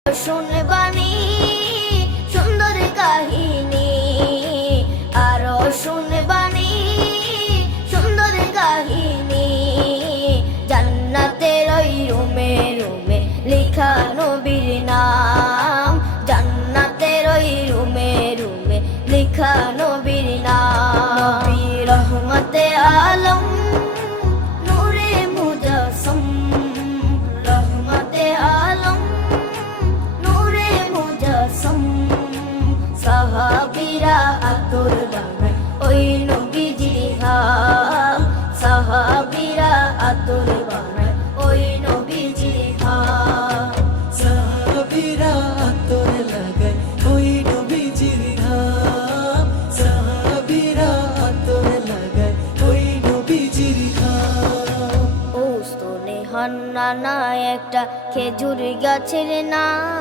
শুনবানি সুন্দর কাহিনী, আরো শুনবানি সুন্দর কাহিনী। জান্নাতের ওই রুমে রুমে লেখা নবীর নাম, জান্নাতের ওই রুমে রুমে লেখা নবীর নাম। নবী রহমতে আলম নূরে মুজাসসম, রহমতে আলম নূরে মুজাসসম। সাহাবীরা আতর বানায় ওই নবীজির ঘাম, সাহাবীরা আতর বানায় ওই নবীজির ঘাম। সাহাবীরা আতর লাগায় ওই নবীজির ঘাম, সাহাবীরা আতর লাগায় ওই নবীজির ঘাম। ও স্তনে হান্নানা একটা খেজুর গাছের নাম।